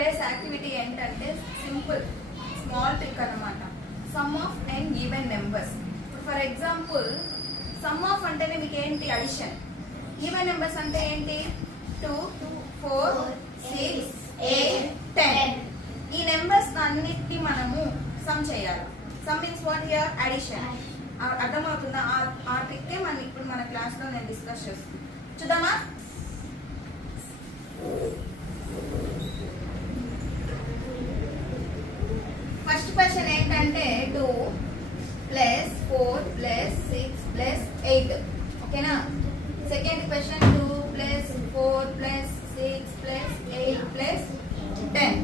Today's activity ఏంటంటే simple small trick అన్నమాట. Some of and even numbers. For example some of అంటేనే మీకు ఏంటి అడిషన్, ఈవెన్ నెంబర్స్ అంటే ఏంటి 2, 4, 6, 8, 10. ఈ నెంబర్స్ అన్నిటిని మనము సమ్ చేయాలి. Some means what here addition. అర్థమవుతుందా? ఆ ట్రిక్కే మనం ఇప్పుడు మన క్లాస్లో నేను డిస్కస్ చేస్తాను. చూద్దామా? ఫస్ట్ క్వశ్చన్ ఏంటంటే 2 + 4 + 6 + 8. ఓకేనా? Second question 2 + 4 + 6 + 8 + 10.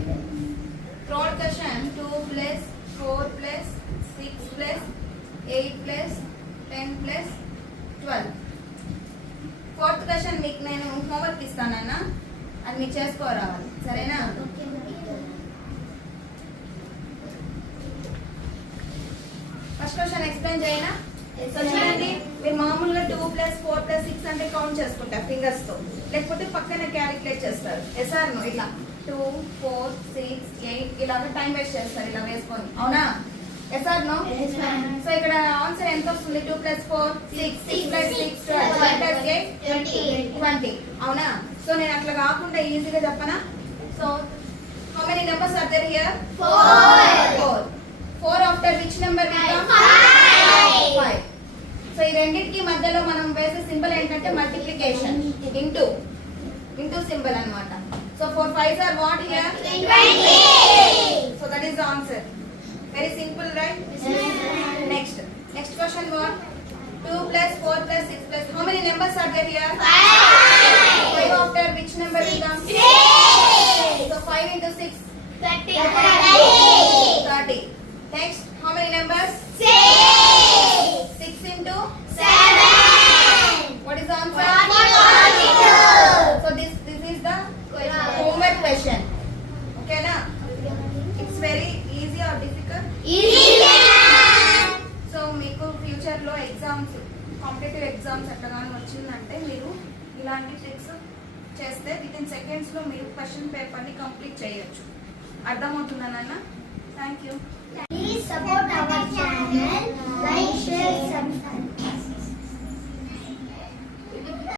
Third question 2 + 4 + 6 + 8 + 10 + 12. Fourth question మీకు నేను హోంవర్క్ ఇస్తానన్నా, అది మీరు చేసుకోరావాలి. సరేనా? ఫస్ట్ క్వశ్చన్ ఎక్స్ప్లెయిన్ చేయనా? చూడండి, మీరు మామూలుగా 2 + 4 + 6 అంటే కౌంట్ చేసుకుంటారు ఫింగర్స్ తో, లేకపోతే పక్కన క్యాలిక్యులేట్ చేస్తారు. Yes or no? ఇట్లా 2, 4, 6, 8 ఇలాగా టైం వేస్ట్ చేస్తారు ఇలా వేసుకొని. అవునా? Yes or no? సో ఇక్కడ ఆన్సర్ ఎంత వస్తుంది? 2 + 4 6, 6 + 6 12, 12 + 8 20. అవునా? సో నేను అట్లా కాకుండా ఈజీగా చెప్పనా? So how many numbers are there here? 4. 4 after which number? 5. So ఈ రెండింటికి మధ్యలో మనం వేసే సింబల్ ఏంటంటే మల్టిప్లికేషన్, ఇంటూ సింబల్ అన్నమాట. So 4 5s are what here? 20. So that is the answer. Very simple, right? Next question what? 2 + 4 + 6 + how many numbers are there here? 5. 5 after which number will come? 3. So 5 into 6 30. Next, how many numbers? 6. 6 into 7. What is the answer? 42. So this is the homework question. Okay na? It's very easy or difficult? Easy. So మీకు ఫ్యూచర్ లో exams, competitive exams ఎట్టగానే వచ్చిందంటే మీరు ఇలాంటి ట్రిక్స్ చేస్తే with in seconds లో మీరు question paper ని కంప్లీట్ చేయొచ్చు. అర్థమవుతుందా నాన్న? Thank you. Please support our channel, like, share, subscribe.